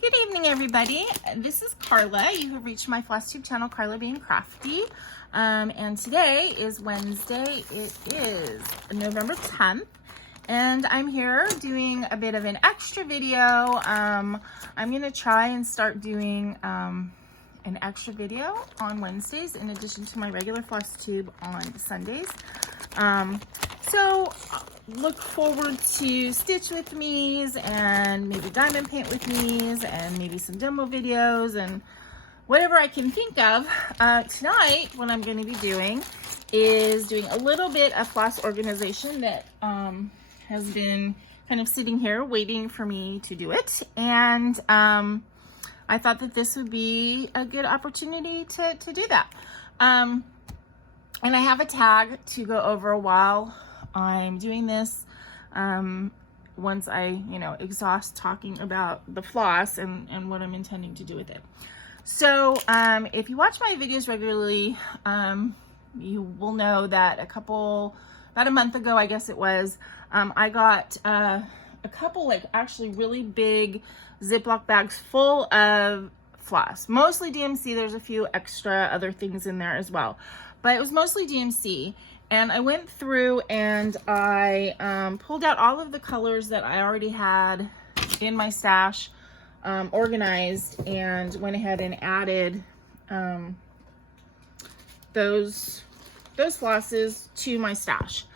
Good evening, everybody. This is Carla. You have reached my FlossTube channel, Carla being Crafty. And today is Wednesday. It is November 10th. And I'm here doing a bit of an extra video. I'm going to try and start doing an extra video on Wednesdays in addition to my regular FlossTube on Sundays. So look forward to stitch with me's and maybe diamond paint with me's and maybe some demo videos and whatever I can think of. Tonight, what I'm going to be doing is doing a little bit of floss organization that has been kind of sitting here waiting for me to do it. And I thought that this would be a good opportunity to do that. And I have a tag to go over while I'm doing this. Once I, exhaust talking about the floss and what I'm intending to do with it. So if you watch my videos regularly, you will know that about a month ago, I guess it was, I got a couple actually really big Ziploc bags full of floss, mostly DMC. There's a few extra other things in there as well, but it was mostly DMC. And I went through and I pulled out all of the colors that I already had in my stash, organized, and went ahead and added those flosses to my stash.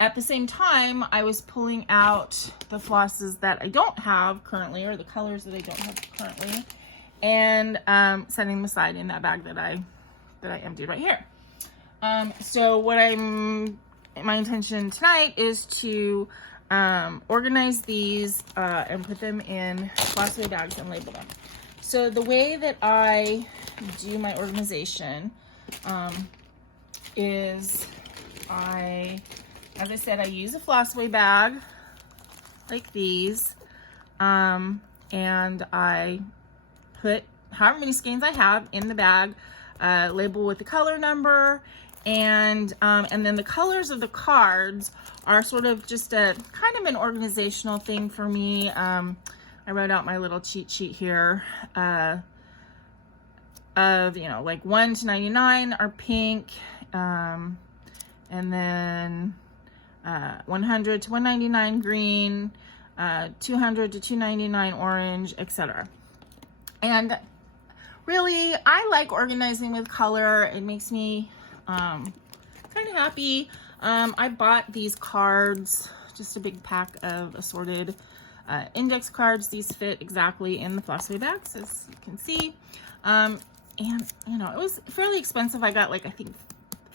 At the same time, I was pulling out the flosses that I don't have currently, or the colors that I don't have currently, and setting them aside in that bag that I emptied right here. So my intention tonight is to organize these and put them in flossaway bags and label them. So the way that I do my organization is as I said, I use a flossaway bag like these, and I put however many skeins I have in the bag, label with the color number, and then the colors of the cards are sort of just a kind of an organizational thing for me. I wrote out my little cheat sheet here of, like 1 to 99 are pink, and then 100 to 199 green, 200 to 299 orange, etc. And really, I like organizing with color. It makes me kind of happy. I bought these cards, just a big pack of assorted index cards. These fit exactly in the flossaway bags, as you can see. And it was fairly expensive. I got I think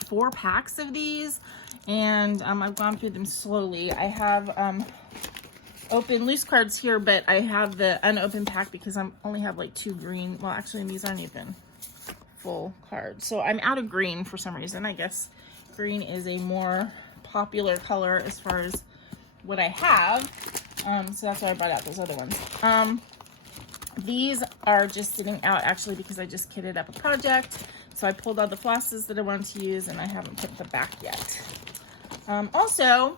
4 packs of these, and I've gone through them slowly. I have open loose cards here, but I have the unopened pack because I only have 2 green. Well, actually, these aren't even full cards. So I'm out of green for some reason. I guess green is a more popular color as far as what I have. So that's why I brought out those other ones. These are just sitting out actually because I just kitted up a project. So I pulled all the flosses that I wanted to use and I haven't put them back yet. Also,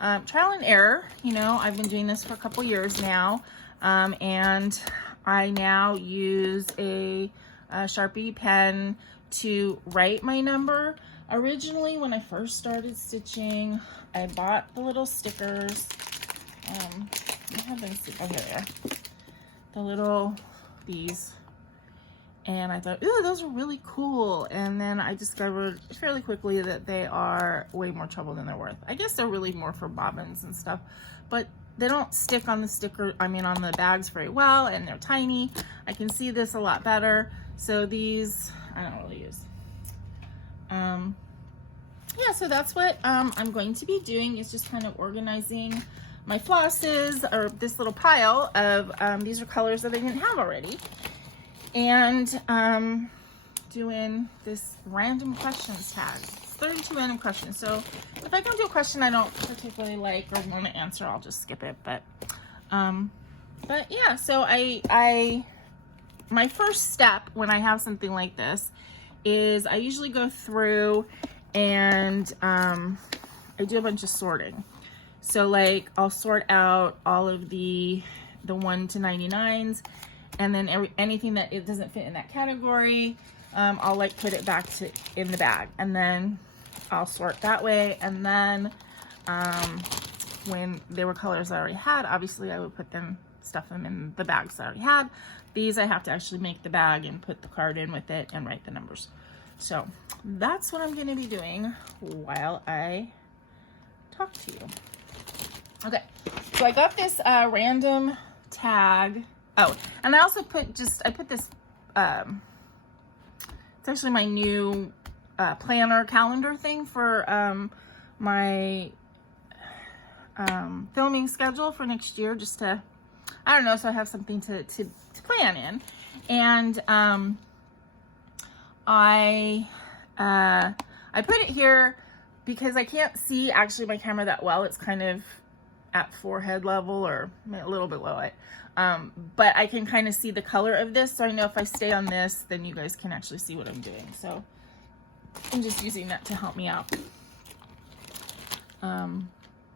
trial and error. I've been doing this for a couple years now, and I now use a Sharpie pen to write my number. Originally, when I first started stitching, I bought the little stickers. I have them. Oh, here they are. These. And I thought, ooh, those are really cool. And then I discovered fairly quickly that they are way more trouble than they're worth. I guess they're really more for bobbins and stuff, but they don't stick on the on the bags very well, and they're tiny. I can see this a lot better. So these, I don't really use. Yeah, so that's what I'm going to be doing, is just kind of organizing my flosses, or this little pile of, these are colors that I didn't have already. And doing this random questions tag, 32 random questions. So if I don't do a question I don't particularly like or want to answer, I'll just skip it. But yeah, so my first step when I have something like this is I usually go through and I do a bunch of sorting. So I'll sort out all of the the 1 to 99s, and then anything that it doesn't fit in that category, I'll like put it back in the bag, and then I'll sort that way. And then when they were colors I already had, obviously I would stuff them in the bags I already had. These I have to actually make the bag and put the card in with it and write the numbers. So that's what I'm going to be doing while I talk to you. Okay, so I got this random tag. Oh, and I also put this, it's actually my new planner calendar thing for my filming schedule for next year, just to, I don't know, so I have something to plan in. And I put it here because I can't see actually my camera that well. It's kind of at forehead level or a little bit below it. But I can kind of see the color of this, so I know if I stay on this, then you guys can actually see what I'm doing. So I'm just using that to help me out.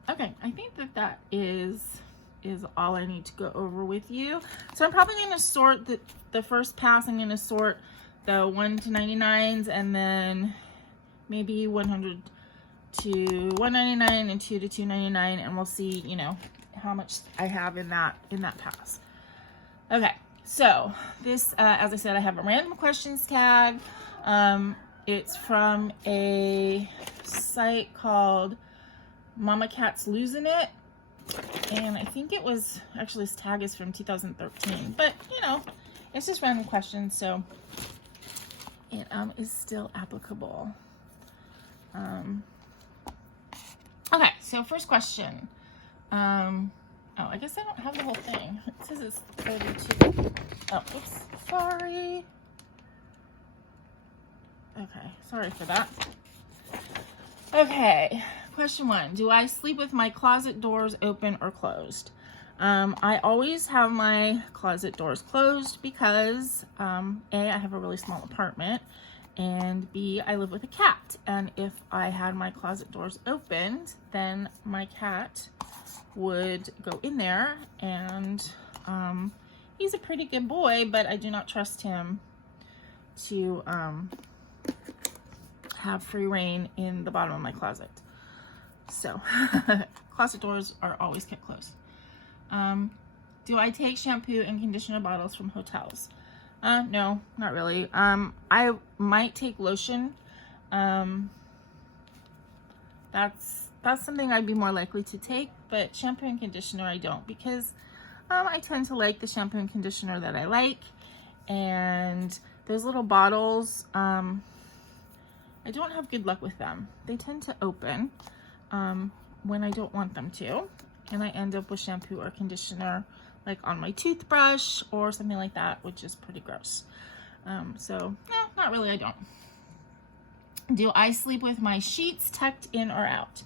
Okay, I think that is all I need to go over with you. So I'm probably going to sort the first pass. I'm going to sort the 1 to 99s, and then maybe 100 to 199 and 2 to 299, and we'll see, you know, how much I have in that pass. Okay, so this, as I said, I have a random questions tag. It's from a site called Mama Cat's Losing It, and I think it was, actually this tag is from 2013, but you know, it's just random questions, so it is still applicable. Okay, so first question. Oh, I guess I don't have the whole thing. It says it's 32. Oh, oops, sorry. Okay, sorry for that. Okay, question 1. Do I sleep with my closet doors open or closed? I always have my closet doors closed because A, I have a really small apartment, and B, I live with a cat. And if I had my closet doors opened, then my cat would go in there, and he's a pretty good boy, but I do not trust him to have free reign in the bottom of my closet. So closet doors are always kept closed. Do I take shampoo and conditioner bottles from hotels? No, not really. I might take lotion. That's something I'd be more likely to take, but shampoo and conditioner I don't, because I tend to like the shampoo and conditioner that I like, and those little bottles, I don't have good luck with them. They tend to open when I don't want them to, and I end up with shampoo or conditioner like on my toothbrush or something like that, which is pretty gross. So no, not really, I don't. Do I sleep with my sheets tucked in or out?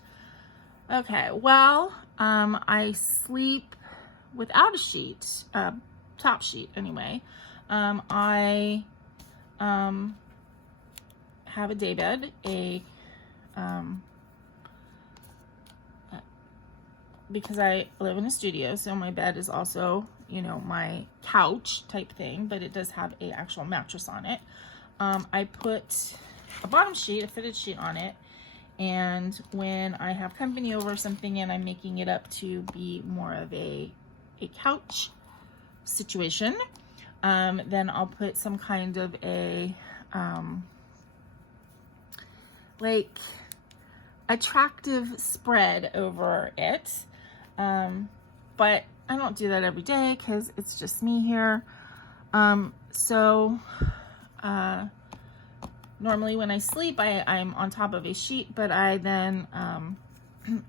Okay, well, I sleep without a sheet, top sheet anyway. I have a day bed, because I live in a studio, so my bed is also, you know, my couch type thing, but it does have a actual mattress on it. I put a bottom sheet, a fitted sheet on it, and when I have company over or something and I'm making it up to be more of a couch situation, then I'll put some kind of a like attractive spread over it. But I don't do that every day because it's just me here. Normally when I sleep, I'm on top of a sheet, but I then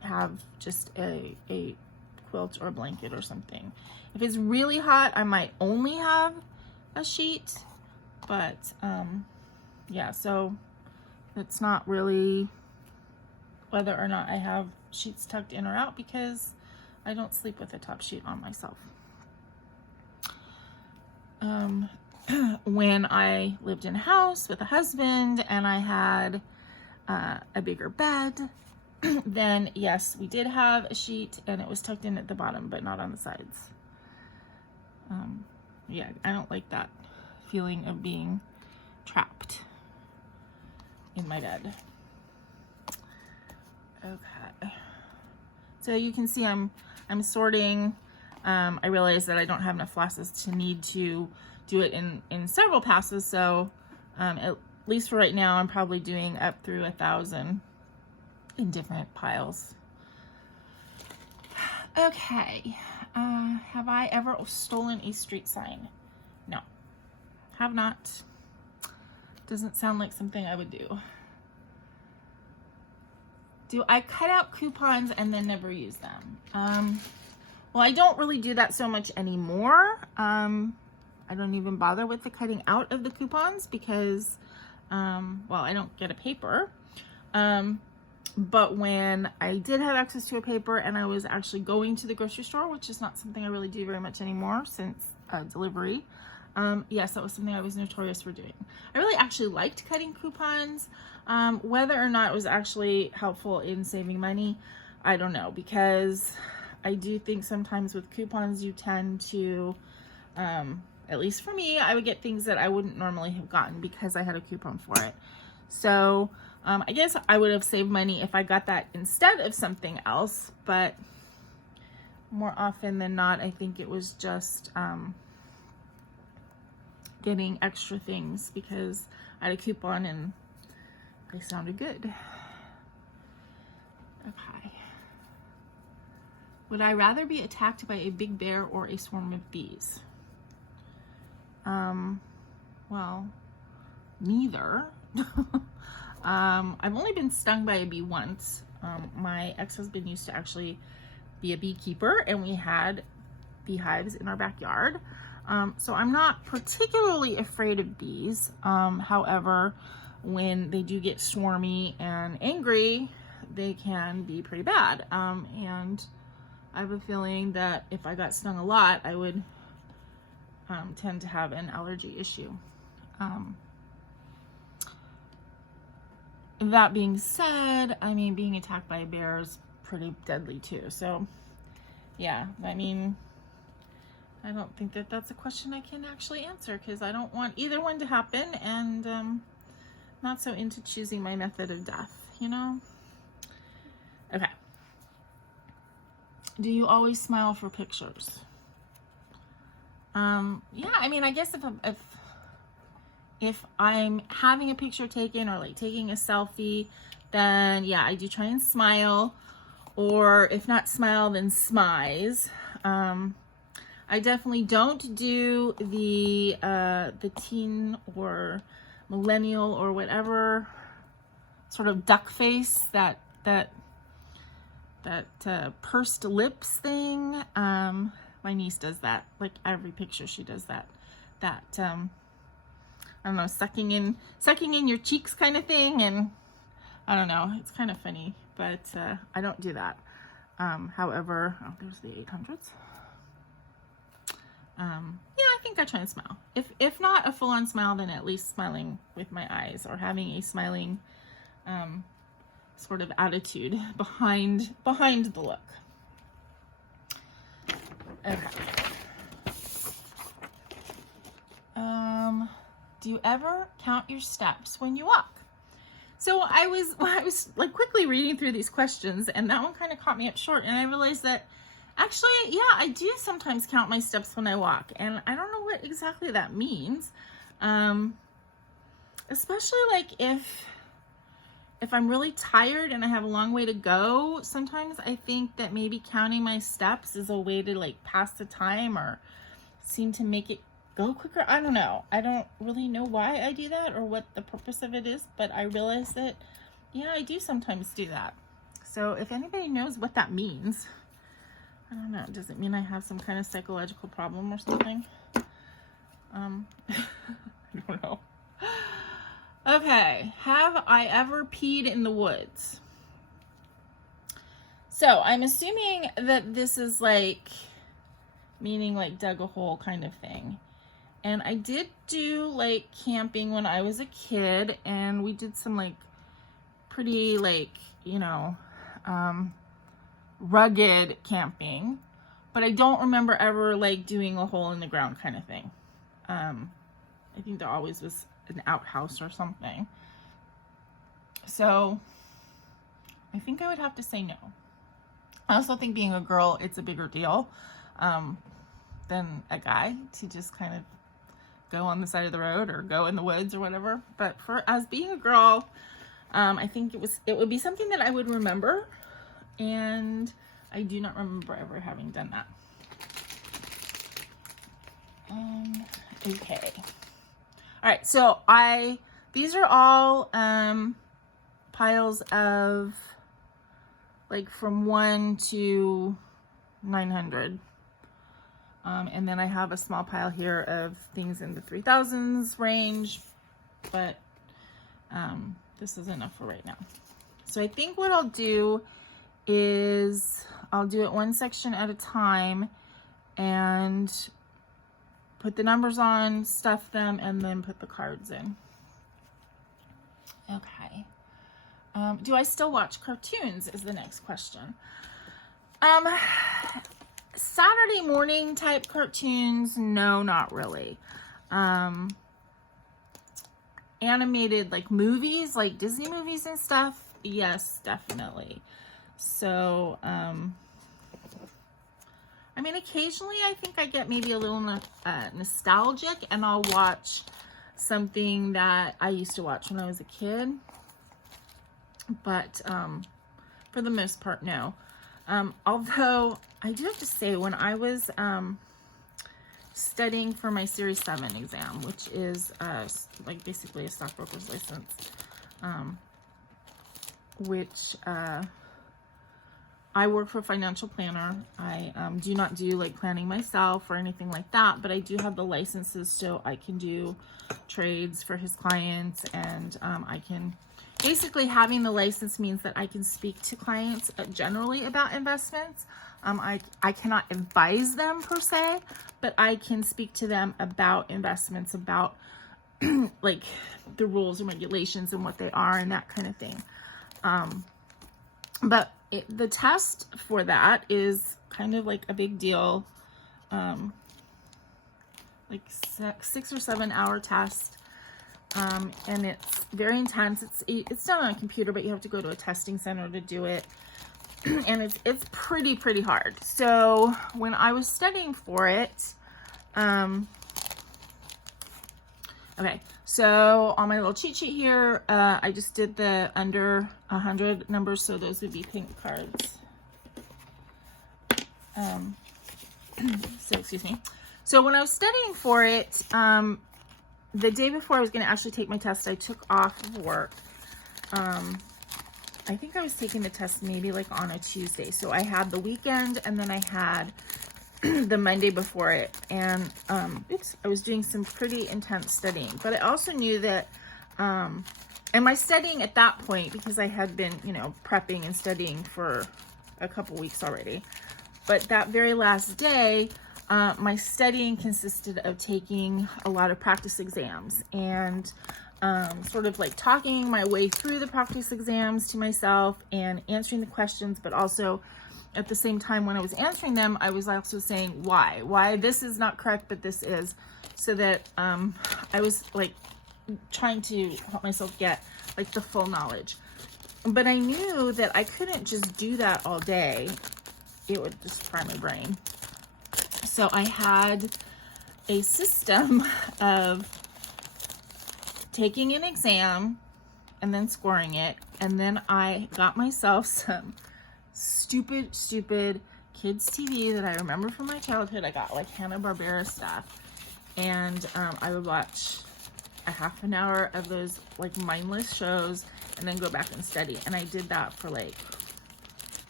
have just a quilt or a blanket or something. If it's really hot, I might only have a sheet, but yeah, so it's not really whether or not I have sheets tucked in or out, because I don't sleep with a top sheet on myself. When I lived in a house with a husband and I had a bigger bed, then yes, we did have a sheet and it was tucked in at the bottom, but not on the sides. Yeah, I don't like that feeling of being trapped in my bed. Okay. So you can see I'm sorting. I realize that I don't have enough flosses to need to do it in several passes. So at least for right now, I'm probably doing up through 1,000 in different piles. Okay. Have I ever stolen a street sign? No, have not. Doesn't sound like something I would do. Do I cut out coupons and then never use them? Well, I don't really do that so much anymore. I don't even bother with the cutting out of the coupons because, well, I don't get a paper. But when I did have access to a paper and I was actually going to the grocery store, which is not something I really do very much anymore since delivery, yes, that was something I was notorious for doing. I really actually liked cutting coupons. Whether or not it was actually helpful in saving money, I don't know, because I do think sometimes with coupons you tend to, at least for me, I would get things that I wouldn't normally have gotten because I had a coupon for it. So I guess I would have saved money if I got that instead of something else, but more often than not, I think it was just getting extra things because I had a coupon and they sounded good. Okay. Would I rather be attacked by a big bear or a swarm of bees? Well, neither. I've only been stung by a bee once. My ex-husband used to actually be a beekeeper and we had beehives in our backyard. So I'm not particularly afraid of bees. However, when they do get swarmy and angry, they can be pretty bad. And I have a feeling that if I got stung a lot, I would tend to have an allergy issue. That being said, I mean, being attacked by a bear is pretty deadly too. So yeah, I mean, I don't think that that's a question I can actually answer because I don't want either one to happen, and not so into choosing my method of death, you know? Okay. Do you always smile for pictures? Yeah, I mean, I guess if I'm having a picture taken or like taking a selfie, then yeah, I do try and smile, or if not smile, then smize. I definitely don't do the teen or millennial or whatever sort of duck face, that pursed lips thing. My niece does that. Like every picture she does that. I don't know, sucking in your cheeks kind of thing, and I don't know, it's kind of funny, but I don't do that. However, oh, there's the 800s. Yeah, I think I try and smile. If not a full-on smile, then at least smiling with my eyes, or having a smiling sort of attitude behind the look. Okay. Do you ever count your steps when you walk? So I was like quickly reading through these questions, and that one kind of caught me up short, and I realized that actually, yeah, I do sometimes count my steps when I walk, and I don't know what exactly that means. Especially like if I'm really tired and I have a long way to go, sometimes I think that maybe counting my steps is a way to like pass the time or seem to make it go quicker. I don't know. I don't really know why I do that or what the purpose of it is, but I realize that, yeah, I do sometimes do that. So if anybody knows what that means, I don't know. Does it mean I have some kind of psychological problem or something? I don't know. Okay. Have I ever peed in the woods? So I'm assuming that this is like, meaning like dug a hole kind of thing. And I did do like camping when I was a kid, and we did some like pretty like, you know, rugged camping. but I don't remember ever like doing a hole in the ground kind of thing. I think there always was an outhouse or something. So I think I would have to say no. I also think being a girl, it's a bigger deal than a guy to just kind of go on the side of the road or go in the woods or whatever. But for as being a girl, I think it would be something that I would remember, and I do not remember ever having done that. Okay. All right, so these are all piles of like from 1 to 900. And then I have a small pile here of things in the 3000s range, but this is enough for right now. So I think what I'll do is I'll do it one section at a time and put the numbers on, stuff them, and then put the cards in. Okay. Do I still watch cartoons is the next question. Saturday morning type cartoons, no, not really. Animated like movies, like Disney movies and stuff, yes, definitely. So, I mean, occasionally I think I get maybe a little nostalgic, and I'll watch something that I used to watch when I was a kid. But for the most part, no. Although I do have to say, when I was studying for my Series 7 exam, which is like basically a stockbroker's license, which I work for a financial planner. I do not do like planning myself or anything like that, but I do have the licenses so I can do trades for his clients, and I can basically, having the license means that I can speak to clients generally about investments. I cannot advise them per se, but I can speak to them about investments, about like the rules and regulations and what they are and that kind of thing. But the test for that is kind of like a big deal, like 6 or 7 hour test. And it's very intense. It's done on a computer, but you have to go to a testing center to do it. And it's pretty hard. So when I was studying for it, okay, so on my little cheat sheet here, I just did the under 100 numbers, so those would be pink cards. So excuse me. So when I was studying for it, the day before I was going to actually take my test, I took off of work. I think I was taking the test maybe like on a Tuesday. So I had the weekend, and then I had the Monday before it. And I was doing some pretty intense studying. But I also knew that, and my studying at that point, because I had been, you know, prepping and studying for a couple weeks already. But that very last day, my studying consisted of taking a lot of practice exams and sort of like talking my way through the practice exams to myself and answering the questions, but also at the same time when I was answering them, I was also saying why this is not correct, but this is, so that I was like trying to help myself get like the full knowledge. But I knew that I couldn't just do that all day. It would just fry my brain. So I had a system of taking an exam and then scoring it. And then I got myself some stupid kids TV that I remember from my childhood. I got like Hanna-Barbera stuff. And I would watch a half an hour of those like mindless shows and then go back and study. And I did that for like,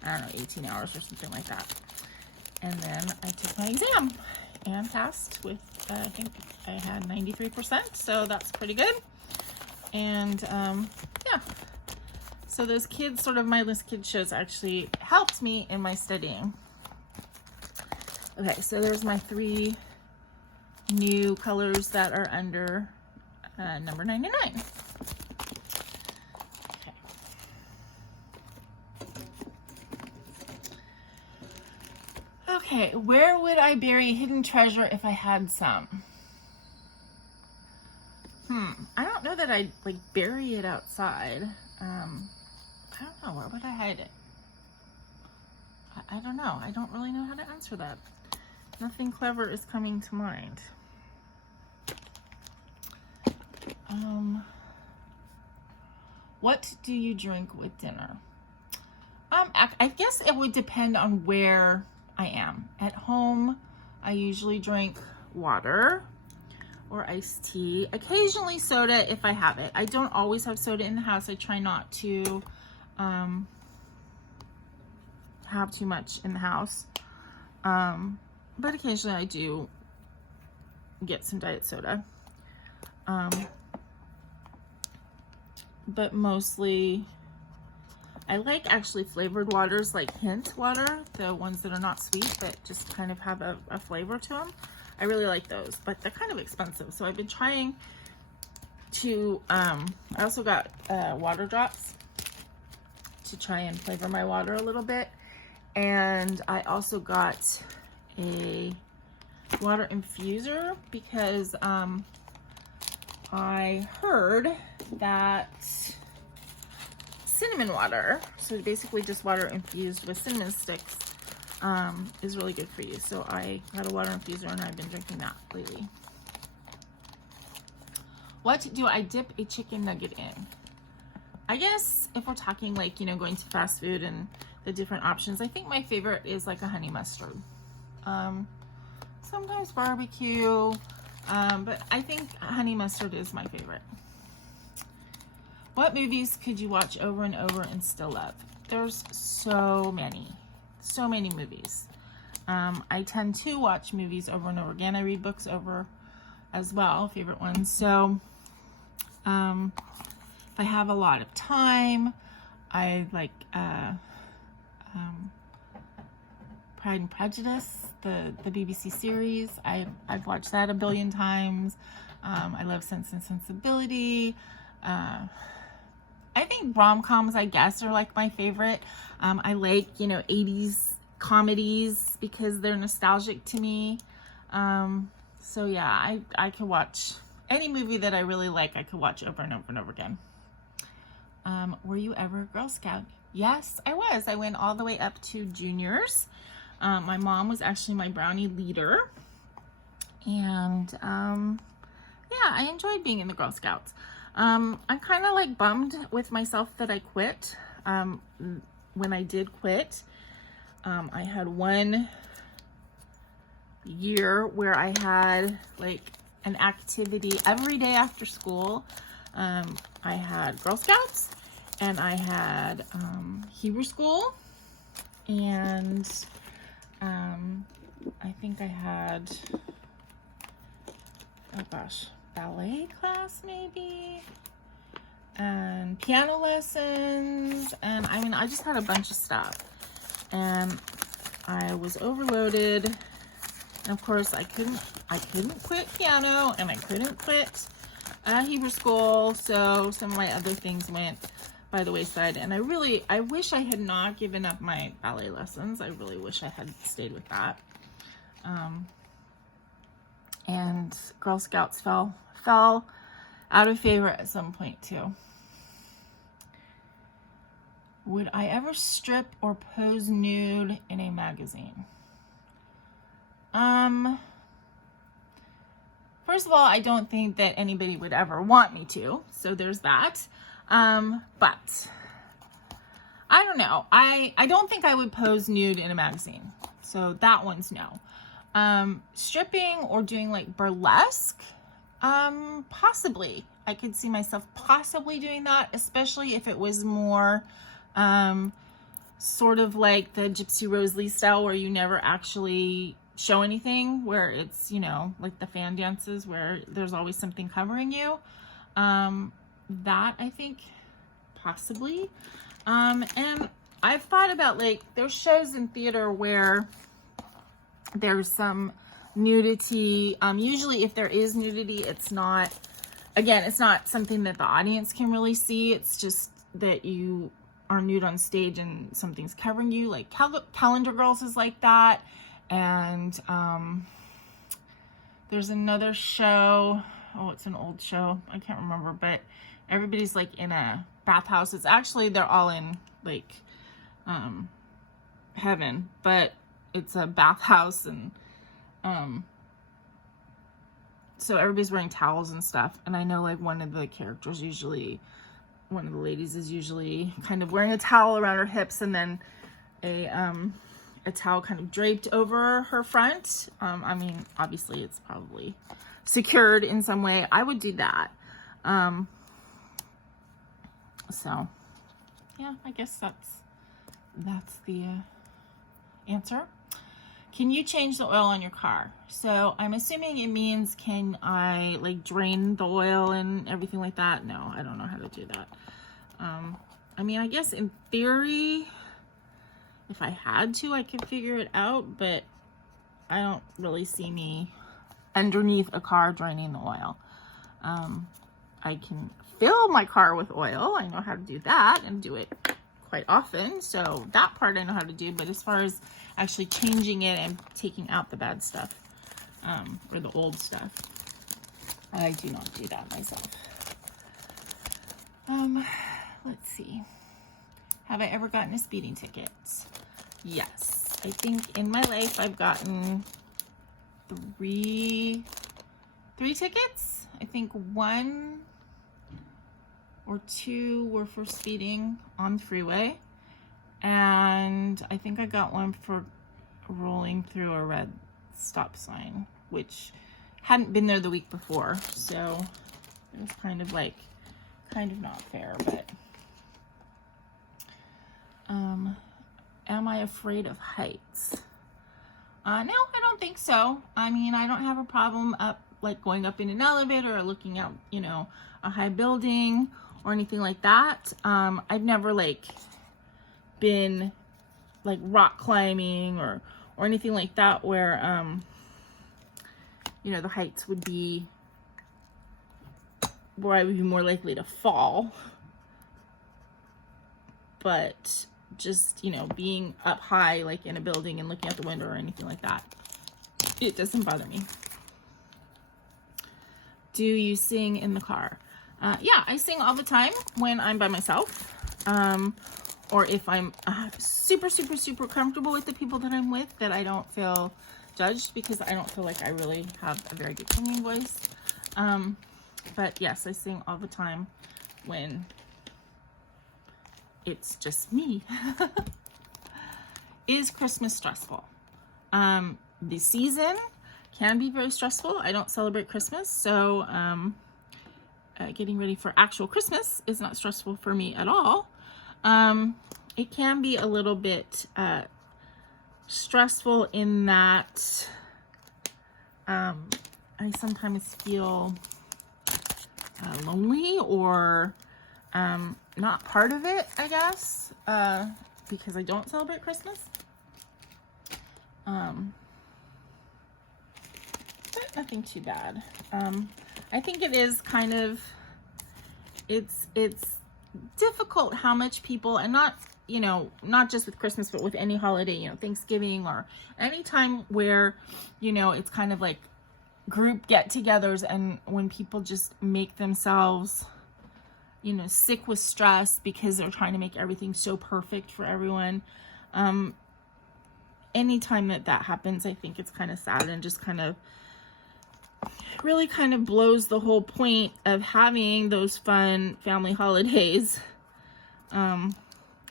I don't know, 18 hours or something like that. And then I took my exam and passed with, I think I had 93%, so that's pretty good. And yeah, so those kids, sort of mindless kid shows, actually helped me in my studying. Okay, so there's my 3 new colors that are under number 99. Okay, Okay, where would I bury hidden treasure if I had some? I don't know that I'd like bury it outside. I don't know, where would I hide it? I don't know. I don't really know how to answer that. Nothing clever is coming to mind. What do you drink with dinner? I guess it would depend on where I am. At home, I usually drink water or iced tea. Occasionally soda if I have it. I don't always have soda in the house. I try not to have too much in the house. But occasionally I do get some diet soda. But mostly I like actually flavored waters like Hint water, the ones that are not sweet but just kind of have a flavor to them. I really like those, but they're kind of expensive. So I've been trying to, I also got water drops to try and flavor my water a little bit. And I also got a water infuser because I heard that cinnamon water, so basically just water infused with cinnamon sticks, is really good for you. So I got a water infuser and I've been drinking that lately. What do I dip a chicken nugget in? I guess if we're talking like, you know, going to fast food and the different options, I think my favorite is like a honey mustard. Sometimes barbecue, but I think honey mustard is my favorite. What movies could you watch over and over and still love? There's so many movies. I tend to watch movies over and over again. I read books over as well, favorite ones. So if I have a lot of time, I like Pride and Prejudice, the BBC series. I've watched that a billion times. I love Sense and Sensibility. I think rom-coms, I guess, are like my favorite. I like, you know, 80s comedies because they're nostalgic to me. So yeah, I could watch any movie that I really like. I could watch over and over and over again. Were you ever a Girl Scout? Yes, I was. I went all the way up to juniors. My mom was actually my brownie leader. And yeah, I enjoyed being in the Girl Scouts. I'm kind of like bummed with myself that I quit. When I did quit, I had one year where I had like an activity every day after school. I had Girl Scouts and I had Hebrew school, and I think I had, oh gosh, ballet class maybe, and piano lessons, and I mean I just had a bunch of stuff and I was overloaded. And of course I couldn't quit piano and I couldn't quit Hebrew school, so some of my other things went by the wayside. And I wish I had not given up my ballet lessons. I really wish I had stayed with that. And Girl Scouts fell out of favor at some point too. Would I ever strip or pose nude in a magazine? First of all, I don't think that anybody would ever want me to, so there's that. But I don't know. I don't think I would pose nude in a magazine. So that one's no. Stripping or doing like burlesque, possibly. I could see myself possibly doing that, especially if it was more sort of like the Gypsy Rose Lee style where you never actually show anything, where it's, you know, like the fan dances where there's always something covering you. That I think possibly. And I've thought about like there's shows in theater where there's some nudity. Usually if there is nudity, it's not something that the audience can really see. It's just that you are nude on stage and something's covering you. Like Calendar Girls is like that. And there's another show. Oh, it's an old show. I can't remember, but everybody's like in a bathhouse. It's actually, they're all in like heaven, but it's a bathhouse, and so everybody's wearing towels and stuff. And I know like one of the characters usually, one of the ladies is usually kind of wearing a towel around her hips, and then a towel kind of draped over her front. I mean, obviously it's probably secured in some way. I would do that. So yeah, I guess that's the answer. Can you change the oil on your car? So I'm assuming it means, can I like drain the oil and everything like that? No, I don't know how to do that. I mean, I guess in theory, if I had to, I could figure it out, but I don't really see me underneath a car draining the oil. I can fill my car with oil. I know how to do that and do it quite often. So that part I know how to do, but as far as actually changing it and taking out the bad stuff, or the old stuff, I do not do that myself. Let's see. Have I ever gotten a speeding ticket? Yes. I think in my life I've gotten three tickets. I think 1 or 2 were for speeding on the freeway. And I think I got one for rolling through a red stop sign, which hadn't been there the week before. So it was kind of not fair, but am I afraid of heights? No, I don't think so. I mean, I don't have a problem going up in an elevator or looking out, you know, a high building or anything like that. I've never been like rock climbing or anything like that where you know, the heights would be where I would be more likely to fall. But just, you know, being up high like in a building and looking out the window or anything like that, it doesn't bother me. Do you sing in the car? Yeah, I sing all the time when I'm by myself. Or if I'm super comfortable with the people that I'm with, that I don't feel judged, because I don't feel like I really have a very good singing voice. But yes, I sing all the time when it's just me. Is Christmas stressful? The season can be very stressful. I don't celebrate Christmas, so getting ready for actual Christmas is not stressful for me at all. It can be a little bit stressful in that I sometimes feel lonely or not part of it, I guess, because I don't celebrate Christmas. But nothing too bad. I think it is kind of, it's difficult how much people, and not, you know, not just with Christmas, but with any holiday, you know, Thanksgiving or any time where, you know, it's kind of like group get-togethers, and when people just make themselves, you know, sick with stress because they're trying to make everything so perfect for everyone. Anytime that happens, I think it's kind of sad and just kind of really kind of blows the whole point of having those fun family holidays.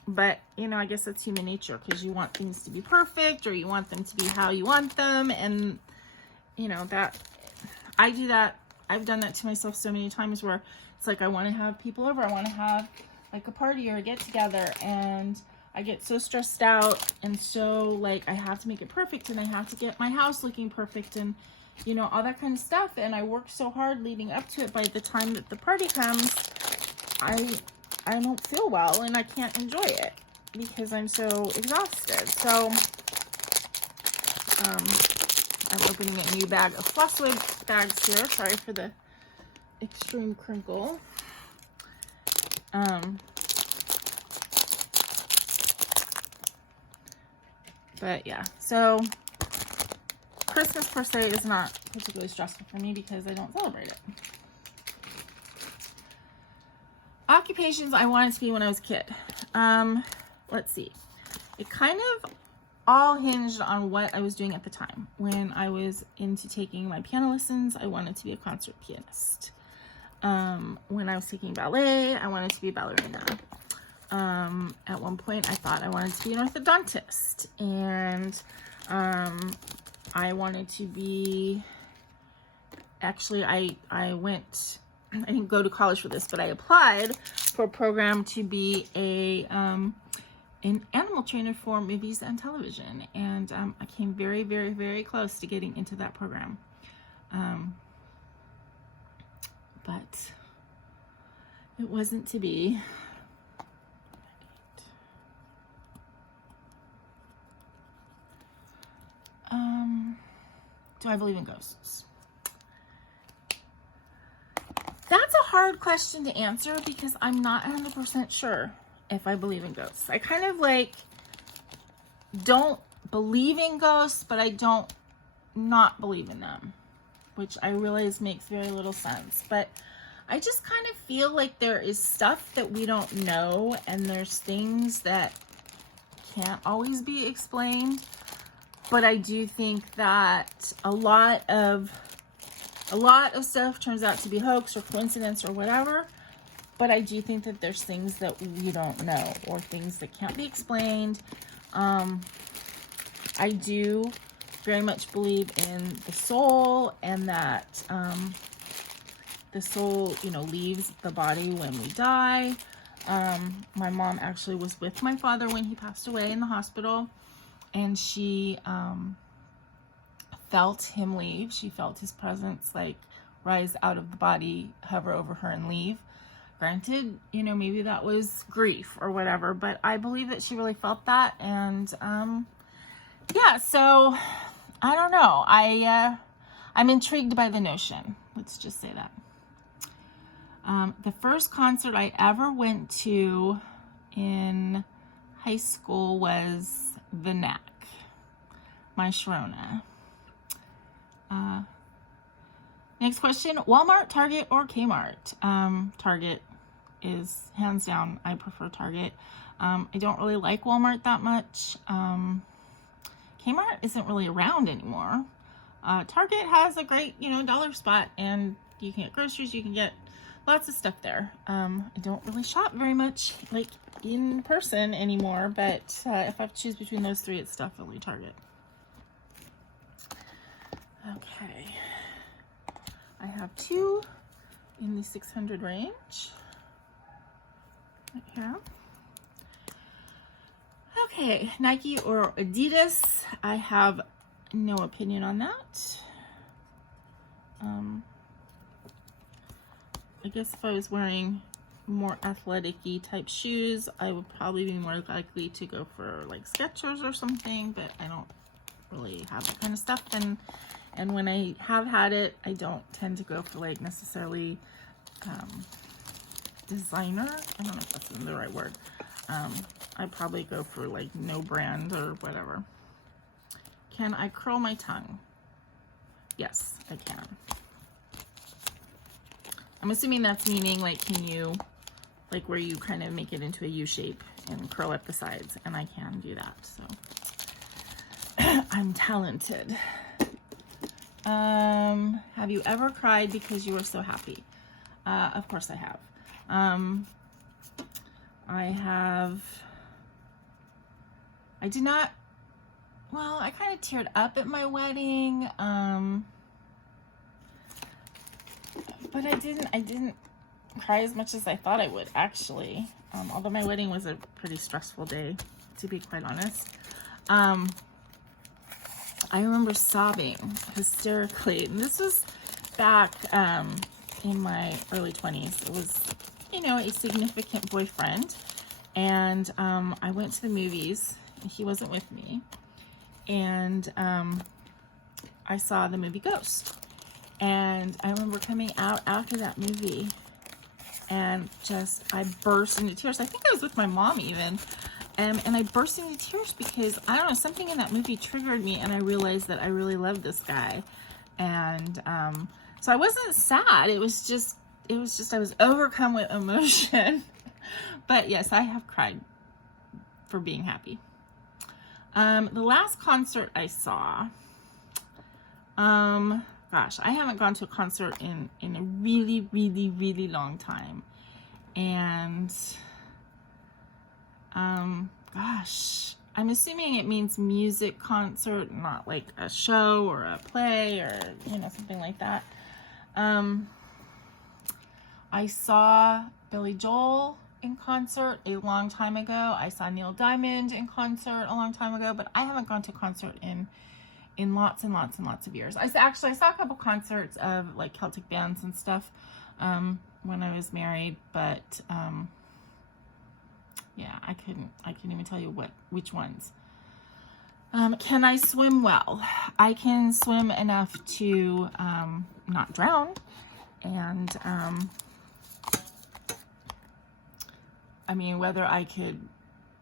But, you know, I guess that's human nature, because you want things to be perfect, or you want them to be how you want them. And, you know, that I do that. I've done that to myself so many times, where it's like, I want to have people over. I want to have like a party or a get together, and I get so stressed out, and so like I have to make it perfect, and I have to get my house looking perfect, and, you know, all that kind of stuff. And I work so hard leading up to it. By the time that the party comes, I don't feel well, and I can't enjoy it because I'm so exhausted. So I'm opening a new bag of FlossTube bags here. Sorry for the extreme crinkle. But yeah, so Christmas per se is not particularly stressful for me because I don't celebrate it. Occupations I wanted to be when I was a kid. Let's see. It kind of all hinged on what I was doing at the time. When I was into taking my piano lessons, I wanted to be a concert pianist. When I was taking ballet, I wanted to be a ballerina. At one point, I thought I wanted to be an orthodontist. And I wanted to be... Actually, I went... I didn't go to college for this, but I applied for a program to be an animal trainer for movies and television, and I came very, very, very close to getting into that program, but it wasn't to be. Do I believe in ghosts? That's a hard question to answer because I'm not 100% sure if I believe in ghosts. I kind of like don't believe in ghosts, but I don't not believe in them, which I realize makes very little sense. But I just kind of feel like there is stuff that we don't know, and there's things that can't always be explained. But I do think that a lot of stuff turns out to be hoax or coincidence or whatever. But I do think that there's things that we don't know or things that can't be explained. I do very much believe in the soul, and that the soul, you know, leaves the body when we die. My mom actually was with my father when he passed away in the hospital, and she felt him leave. She felt his presence like rise out of the body, hover over her, and leave. Granted, you know, maybe that was grief or whatever, but I believe that she really felt that. And yeah, so I don't know. I'm intrigued by the notion. Let's just say that. The first concert I ever went to in high school was the Knack, my Sharona. Next question, Walmart, Target, or Kmart? Target is hands down. I prefer Target. I don't really like Walmart that much. Kmart isn't really around anymore. Target has a great, you know, dollar spot, and you can get groceries, you can get lots of stuff there. I don't really shop very much like in person anymore, but if I have to choose between those three, it's definitely Target. Okay. I have two in the 600 range. Right here. Okay, Nike or Adidas. I have no opinion on that. I guess if I was wearing more athletic-y type shoes, I would probably be more likely to go for like Skechers or something, but I don't really have that kind of stuff. And when I have had it, I don't tend to go for like necessarily designer. I don't know if that's the right word. I probably go for like no brand or whatever. Can I curl my tongue? Yes, I can. I'm assuming that's meaning like, can you, like where you kind of make it into a U shape and curl at the sides, and I can do that, so. I'm talented. Have you ever cried because you were so happy? Of course I have. I did not, well, I kind of teared up at my wedding, but I didn't cry as much as I thought I would, actually. Although my wedding was a pretty stressful day, to be quite honest. I remember sobbing hysterically, and this was back in my early 20s. It was, you know, a significant boyfriend, and I went to the movies. He wasn't with me, and I saw the movie Ghost, and I remember coming out after that movie, and just I burst into tears. I think I was with my mom even, And I burst into tears because, I don't know, something in that movie triggered me, and I realized that I really loved this guy. And so I wasn't sad. It was just I was overcome with emotion. But yes, I have cried for being happy. The last concert I saw, gosh, I haven't gone to a concert in a really, really, really long time. And gosh, I'm assuming it means music concert, not like a show or a play or, you know, something like that. I saw Billy Joel in concert a long time ago. I saw Neil Diamond in concert a long time ago, but I haven't gone to a concert in lots and lots and lots of years. I saw a couple concerts of like Celtic bands and stuff when I was married, but yeah, I couldn't even tell you which ones. Can I swim well? I can swim enough to not drown, and I mean, whether I could,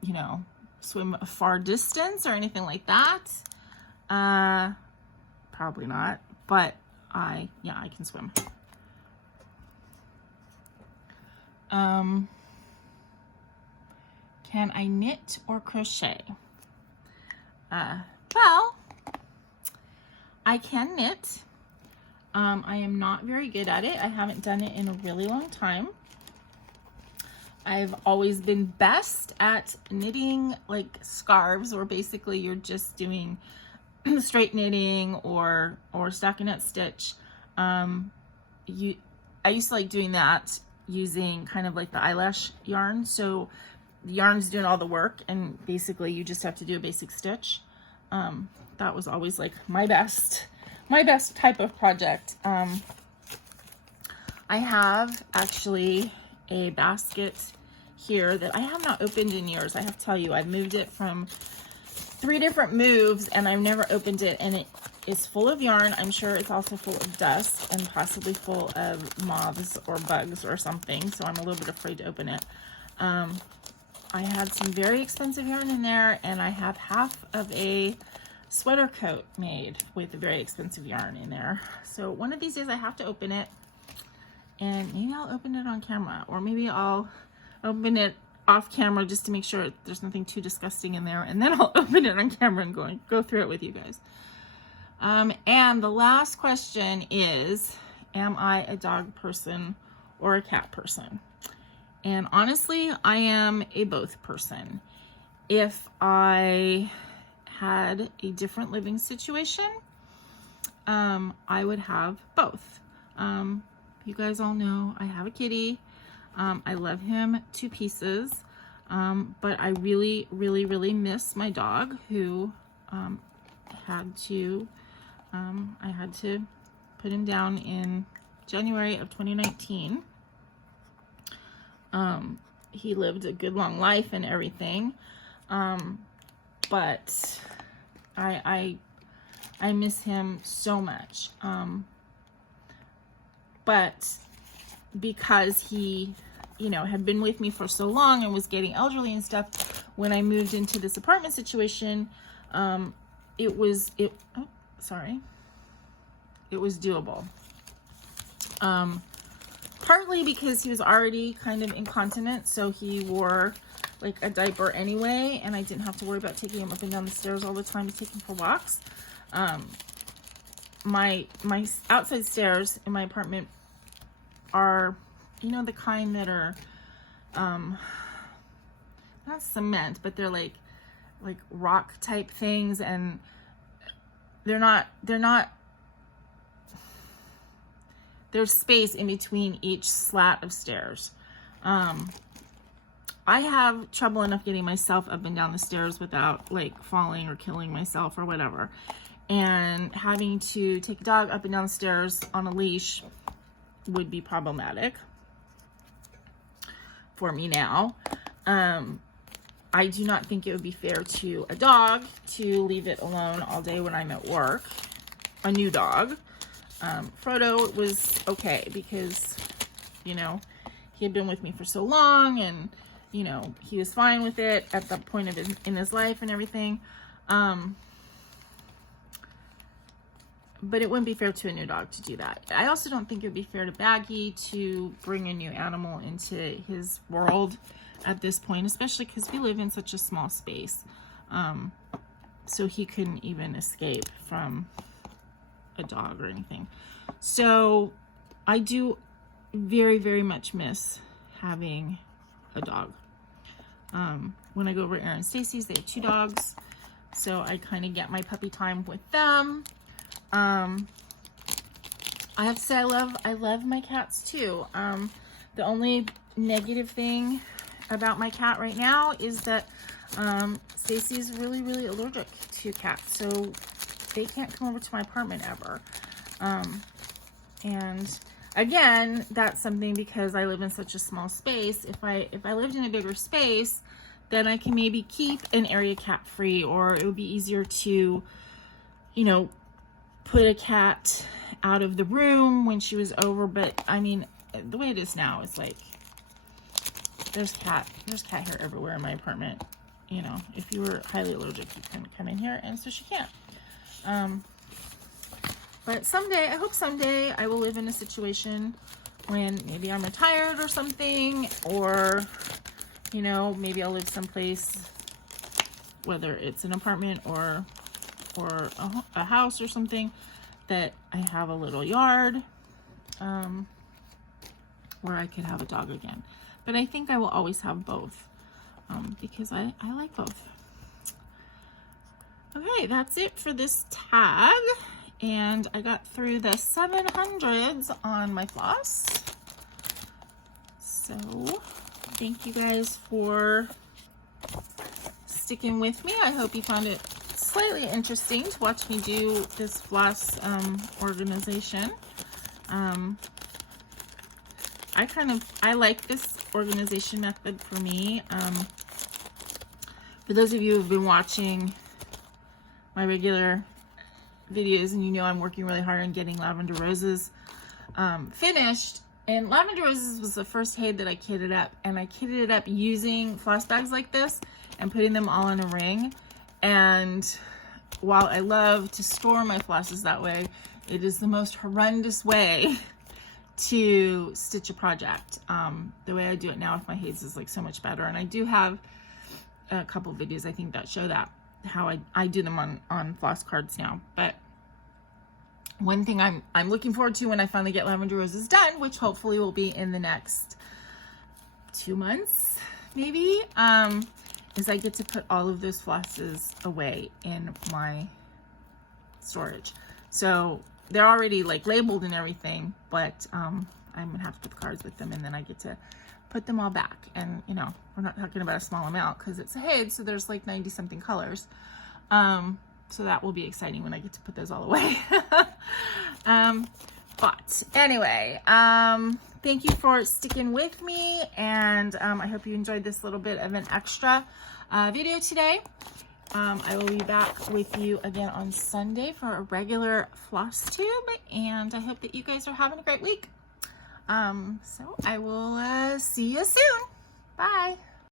you know, swim a far distance or anything like that, probably not, but I can swim. Can I knit or crochet? Well, I can knit. I am not very good at it. I haven't done it in a really long time. I've always been best at knitting like scarves, where basically you're just doing straight knitting or stockinette stitch. I used to like doing that using kind of like the eyelash yarn. So the yarn's doing all the work, and basically you just have to do a basic stitch. That was always like my best type of project. I have actually a basket here that I have not opened in years. I have to tell you, I've moved it from 3 different moves and I've never opened it, and it is full of yarn. I'm sure it's also full of dust and possibly full of moths or bugs or something, so I'm a little bit afraid to open it. I had some very expensive yarn in there, and I have half of a sweater coat made with very expensive yarn in there. So one of these days I have to open it, and maybe I'll open it on camera, or maybe I'll open it off camera just to make sure there's nothing too disgusting in there, and then I'll open it on camera and go through it with you guys. And the last question is, am I a dog person or a cat person? And honestly, I am a both person. If I had a different living situation, I would have both. You guys all know I have a kitty. I love him to pieces, but I really, really, really miss my dog, who I had to put him down in January of 2019. He lived a good long life and everything, but I miss him so much. But because he, you know, had been with me for so long and was getting elderly and stuff, when I moved into this apartment situation, it was doable. Partly because he was already kind of incontinent, so he wore like a diaper anyway, and I didn't have to worry about taking him up and down the stairs all the time to take him for walks. My outside stairs in my apartment are, you know, the kind that are not cement, but they're like rock type things, and there's space in between each slat of stairs. I have trouble enough getting myself up and down the stairs without like falling or killing myself or whatever. And having to take a dog up and down the stairs on a leash would be problematic for me now. I do not think it would be fair to a dog to leave it alone all day when I'm at work. A new dog. Frodo was okay because, you know, he had been with me for so long, and you know, he was fine with it at the point of in his life and everything. But it wouldn't be fair to a new dog to do that. I also don't think it would be fair to Baggy to bring a new animal into his world at this point, especially because we live in such a small space. So he couldn't even escape from a dog or anything. So I do very, very much miss having a dog. When I go over to Aaron and Stacy's, they have 2 dogs. So I kind of get my puppy time with them. I have to say I love my cats too. The only negative thing about my cat right now is that Stacy's really, really allergic to cats, so they can't come over to my apartment ever. And again, that's something because I live in such a small space. If I lived in a bigger space, then I can maybe keep an area cat free, or it would be easier to, you know, put a cat out of the room when she was over. But I mean, the way it is now, it's like there's cat hair everywhere in my apartment. You know, if you were highly allergic, you couldn't come in here, and so she can't. But someday, I hope someday I will live in a situation when maybe I'm retired or something, or, you know, maybe I'll live someplace, whether it's an apartment or a house or something, that I have a little yard where I could have a dog again. But I think I will always have both because I like both. Okay, that's it for this tag. And I got through the 700s on my floss. So thank you guys for sticking with me. I hope you found it slightly interesting to watch me do this floss organization. I like this organization method for me. For those of you who've been watching my regular videos, and you know I'm working really hard on getting Lavender Roses finished. And Lavender Roses was the first hay that I kitted up, and I kitted it up using floss bags like this and putting them all in a ring. And while I love to store my flosses that way, it is the most horrendous way to stitch a project. The way I do it now with my hays is like so much better. And I do have a couple videos I think that show that, how I do them on floss cards now. But one thing I'm looking forward to when I finally get Lavender Roses done, which hopefully will be in the next 2 months maybe, is I get to put all of those flosses away in my storage. So they're already like labeled and everything, but I'm gonna have to put the cards with them, and then I get to put them all back. And you know, we're not talking about a small amount because it's a hay, so there's like 90 something colors. So that will be exciting when I get to put those all away. But anyway, thank you for sticking with me, and I hope you enjoyed this little bit of an extra video today. I will be back with you again on Sunday for a regular FlossTube, and I hope that you guys are having a great week. So I will see you soon. Bye.